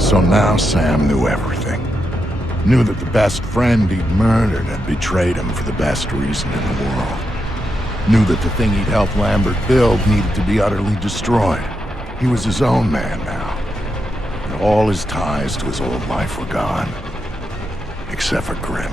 So now Sam knew everything. Knew that the best friend he'd murdered had betrayed him for the best reason in the world. Knew that the thing he'd helped Lambert build needed to be utterly destroyed. He was his own man now. And all his ties to his old life were gone. Except for Grim.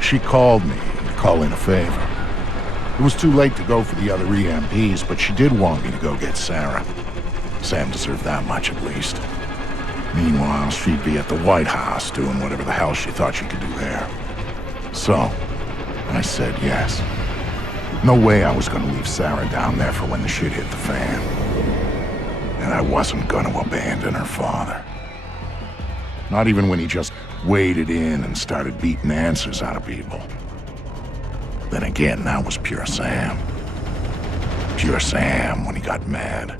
She called me to call in a favor. It was too late to go for the other EMPs, but she did want me to go get Sarah. Sam deserved that much at least. Meanwhile, she'd be at the White House doing whatever the hell she thought she could do there. So, I said yes. No way I was gonna leave Sarah down there for when the shit hit the fan. And I wasn't gonna abandon her father. Not even when he just waded in and started beating answers out of people. Then again, that was pure Sam. Pure Sam when he got mad.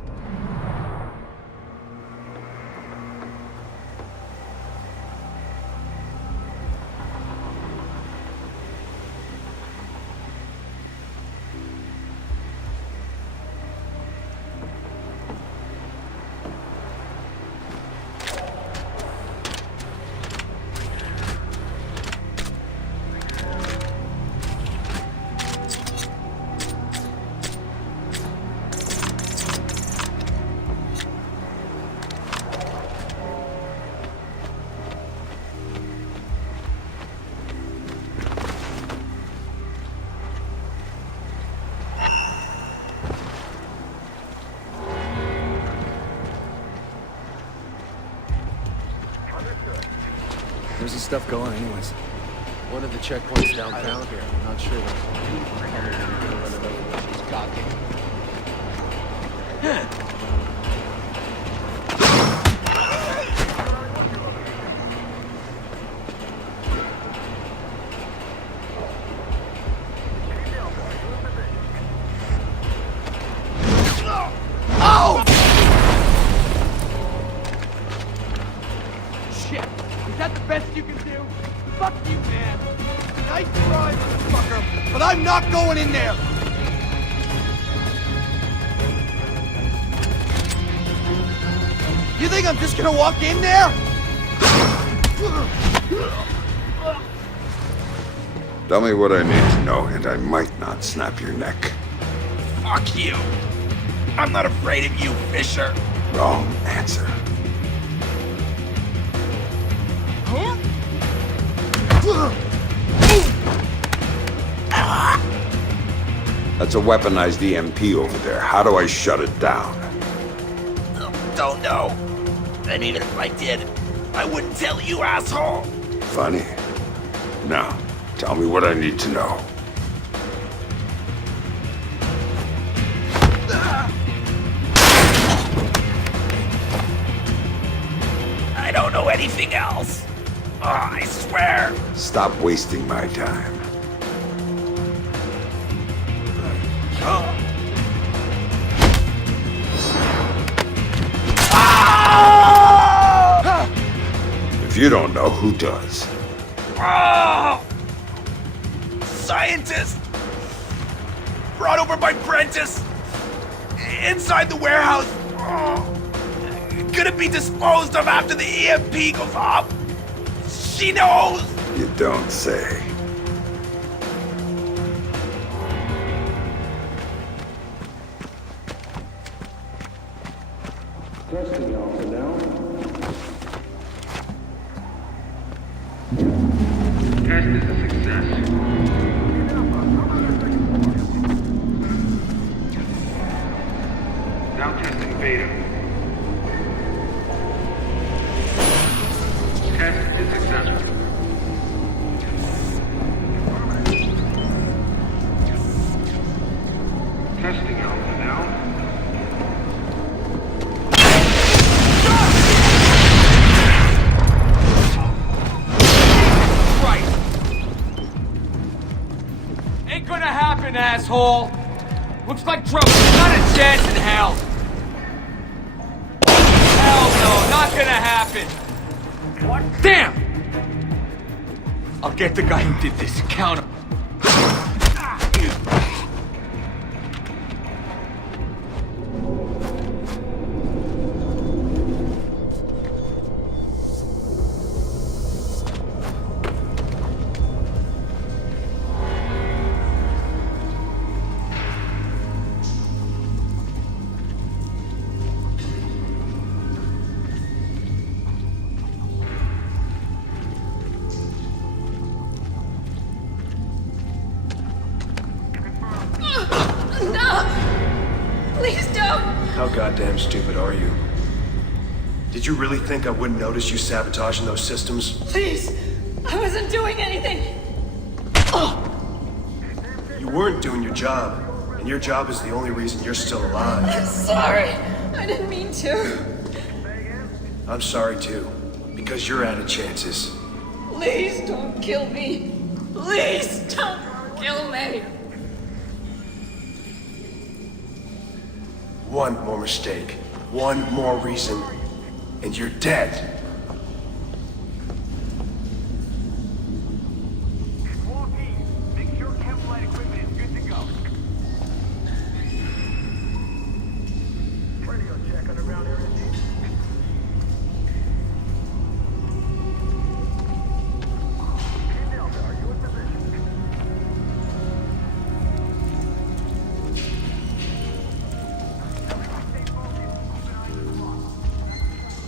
Where's the stuff going anyways? One of the checkpoints downtown here. I'm not sure I'm not going in there! You think I'm just gonna walk in there? Tell me what I need to know, and I might not snap your neck. Fuck you! I'm not afraid of you, Fisher! Wrong answer. Huh? That's a weaponized EMP over there. How do I shut it down? Don't know. And even if I did, I wouldn't tell you, asshole! Funny. Now, tell me what I need to know. I don't know anything else. Oh, I swear. Stop wasting my time. If you don't know, who does? Oh! Scientist! Brought over by Prentice! Inside the warehouse! Oh. Gonna be disposed of after the EMP goes off! She knows! You don't say. Testing Alpha now. Test is a success. Now testing Beta. Test is successful. Testing Alpha now. Asshole! Looks like trouble. Not a chance in hell! Hell no, not gonna happen! What? Damn! I'll get the guy who did this. Count him. damn stupid, are you? Did you really think I wouldn't notice you sabotaging those systems? Please! I wasn't doing anything! You weren't doing your job, and your job is the only reason you're still alive. I'm sorry. I didn't mean to. I'm sorry too, because you're out of chances. Please don't kill me. Please don't kill me. One more mistake, one more reason, and you're dead. Make sure Kevlar equipment is good to go. Radio check on the ground area, team. Delta, are you in position?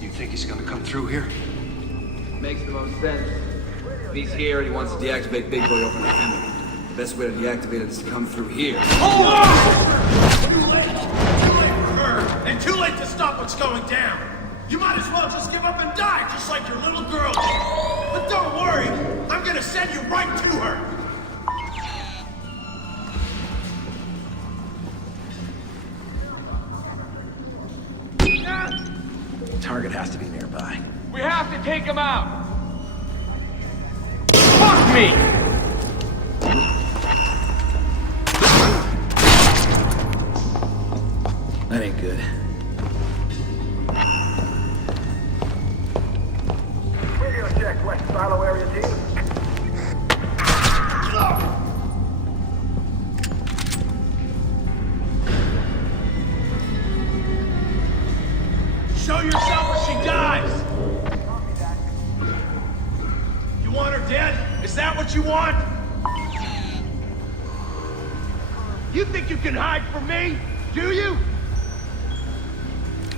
You think he's gonna come through here? Makes the most sense. If he's here and he wants to deactivate Big Boy over the hammock, the best way to deactivate it is to come through here. Hold on! Too late! Too late for her, and too late to stop what's going down. You might as well just give up and die, just like your little girl did. But don't worry, I'm gonna send you right to her. Target has to be nearby. We have to take him out. Fuck me! That ain't good. Radio check, West Silo area, team. Show yourself or she dies! You want her dead? Is that what you want? You think you can hide from me? Do you?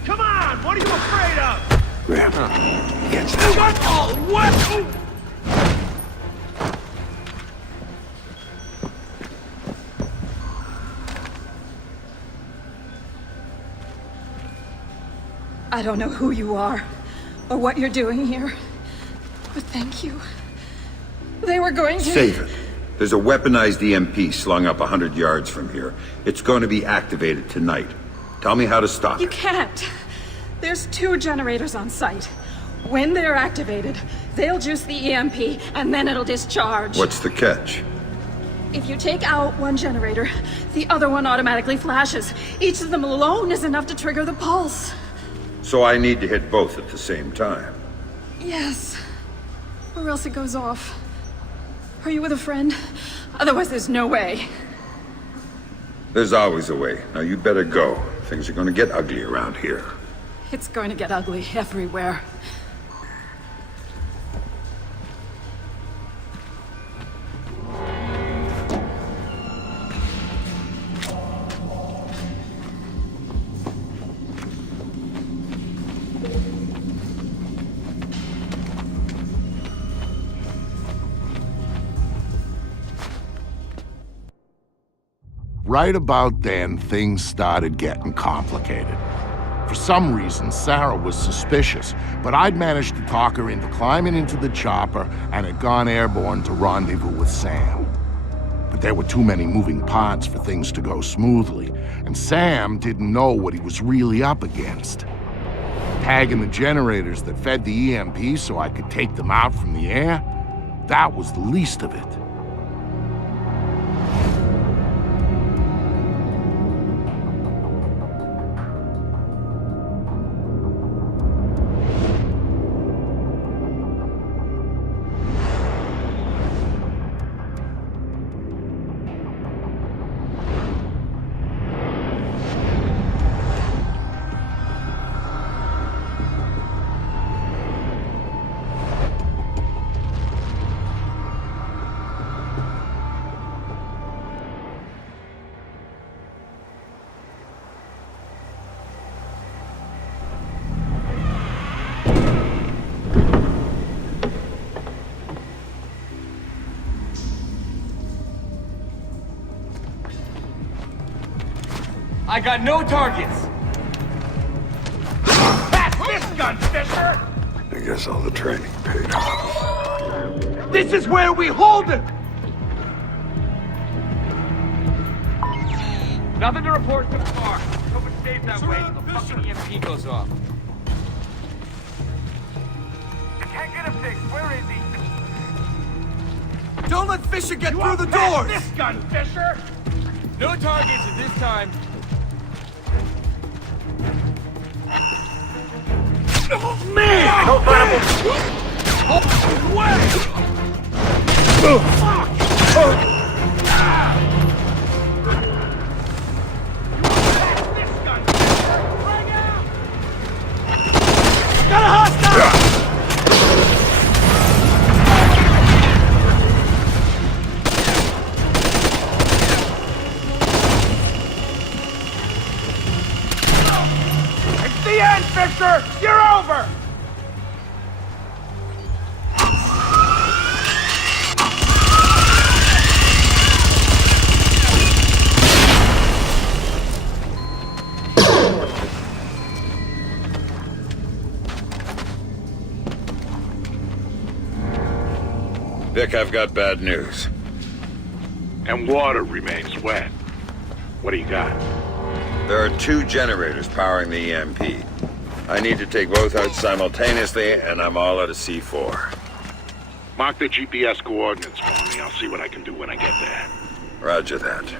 Come on! What are you afraid of? Graham, get What? Oh, what? I don't know who you are or what you're doing here, but thank you. They were going to... Save it. There's a weaponized EMP slung up 100 yards from here. It's going to be activated tonight. Tell me how to stop You it. can't. There's 2 generators on site. When they're activated, they'll juice the EMP, and then it'll discharge. What's the catch? If you take out one generator, the other one automatically flashes. Each of them alone is enough to trigger the pulse. So I need to hit both at the same time. Yes. Or else it goes off. Are you with a friend? Otherwise, there's no way. There's always a way. Now you better go. Things are going to get ugly around here. It's going to get ugly everywhere. Right about then, things started getting complicated. For some reason, Sarah was suspicious, but I'd managed to talk her into climbing into the chopper and had gone airborne to rendezvous with Sam. But there were too many moving parts for things to go smoothly, and Sam didn't know what he was really up against. Tagging the generators that fed the EMP so I could take them out from the air, that was the least of it. I got no targets. gun, Fisher! I guess all the training paid off. This is where we hold it! Nothing to report so far. Hope it stays that way till the fucking EMP goes off. I can't get him fixed. Where is he? Don't let Fisher get You through the outpassed doors! this gun, Fisher! No targets at this time. Oh, man! No flammable! Oh, way! Fuck! This gun, Fisher! Bring out! Got a hostile! It's the end, Fisher! You're over! Vic, I've got bad news. And water remains wet. What do you got? There are 2 generators powering the EMP. I need to take both out simultaneously, and I'm all out of C4. Mark the GPS coordinates for me. I'll see what I can do when I get there. Roger that.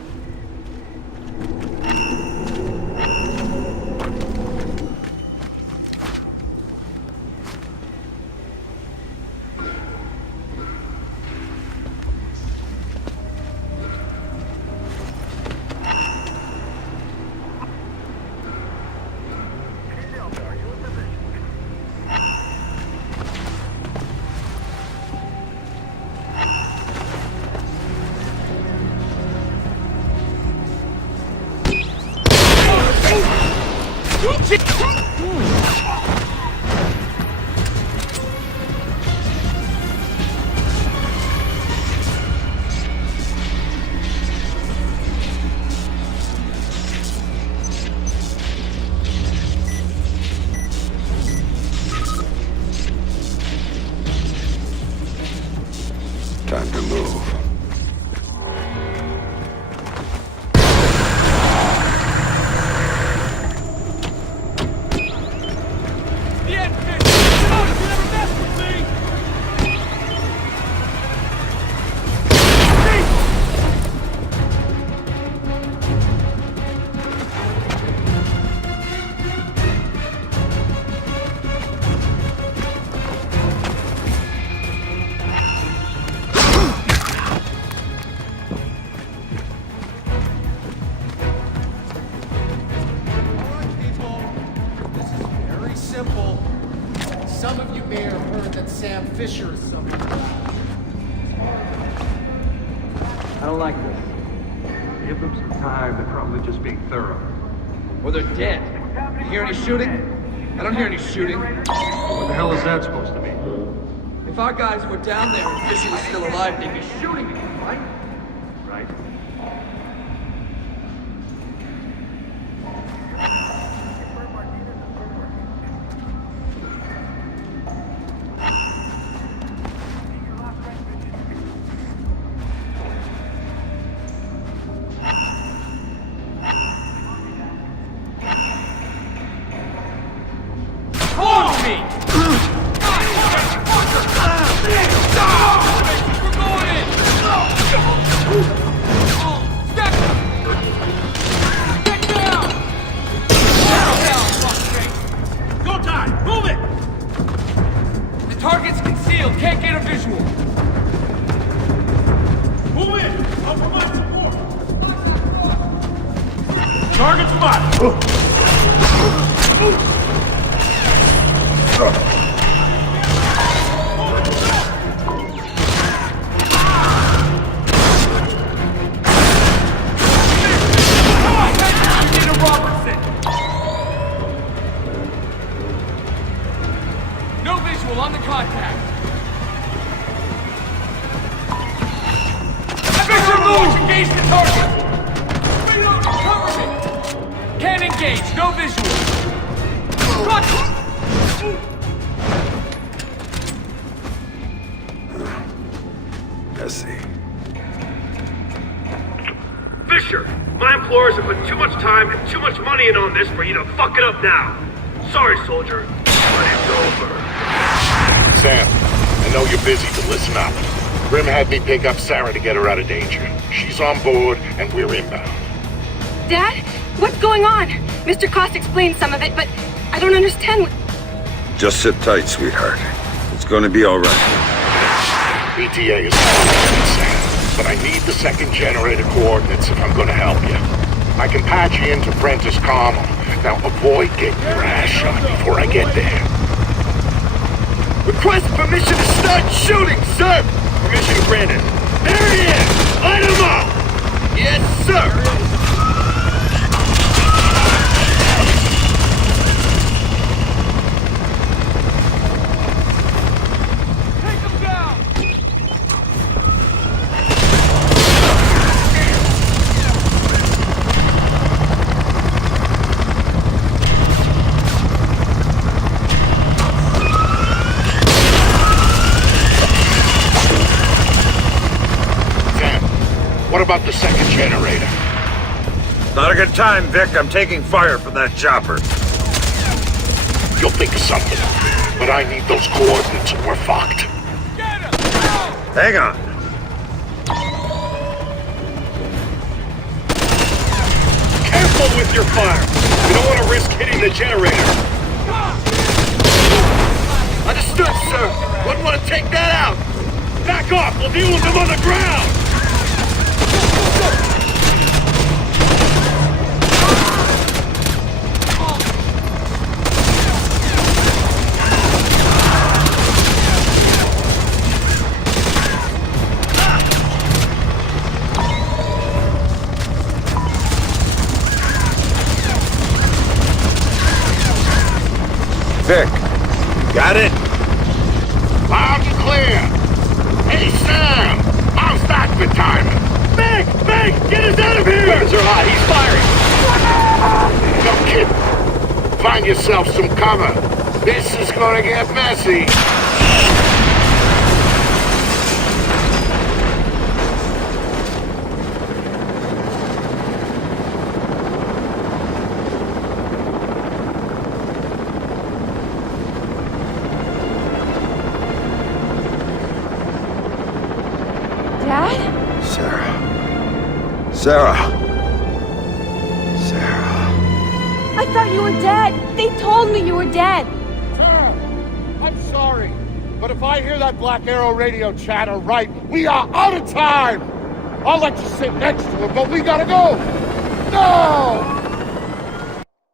Time to move. The end, Fisher! Oh, you never mess with me! Very simple. Some of you may have heard that Sam Fisher is something. I don't like this. Give them some time. They're probably just being thorough. Or they're dead. You hear any shooting? I don't hear any shooting. What the hell is that supposed to mean? If our guys were down there and Fisher was still alive, they'd be shooting at him, right? Right? Hold me! We're going in! Step! Get down! Down, fuckface! Go time! Move it! The target's concealed. Can't get a visual. Move in! I'll provide support! Target spot! No visual on the contact. Fisher moves! Engage the target! Reload and cover me! Can't engage, no visual. Run! Let's see. Fisher, my employers have put too much time and too much money in on this for you to fuck it up now. Sorry, soldier, but it's over. Sam, I know you're busy, but listen up. Grim had me pick up Sarah to get her out of danger. She's on board, and we're inbound. Dad? What's going on? Mr. Cost explained some of it, but I don't understand what... Just sit tight, sweetheart. It's gonna be all right. ETA is Sam, but I need the second generator coordinates if I'm gonna help you. I can patch you into Prentice Carmel. Now avoid getting your ass shot before I get there. Request permission to start shooting, sir! Permission granted. There he is! Light him up! Yes, sir! What about the second generator? Not a good time, Vic. I'm taking fire from that chopper. You'll think of something, but I need those coordinates or we're fucked. Hang on. Careful with your fire! You don't want to risk hitting the generator. Understood, sir. Wouldn't want to take that out. Back off! We'll deal with them on the ground! Vic, got it? Loud and clear. Hey, Sam! How's that for timing? Meg! Meg! Get us out of here! Weapons are hot. He's firing! No kidding. Find yourself some cover. This is gonna get messy. Dad? Sarah. I thought you were dead. They told me you were dead. Sarah, I'm sorry, but if I hear that Black Arrow radio chatter right, we are out of time! I'll let you sit next to him, but we gotta go! No!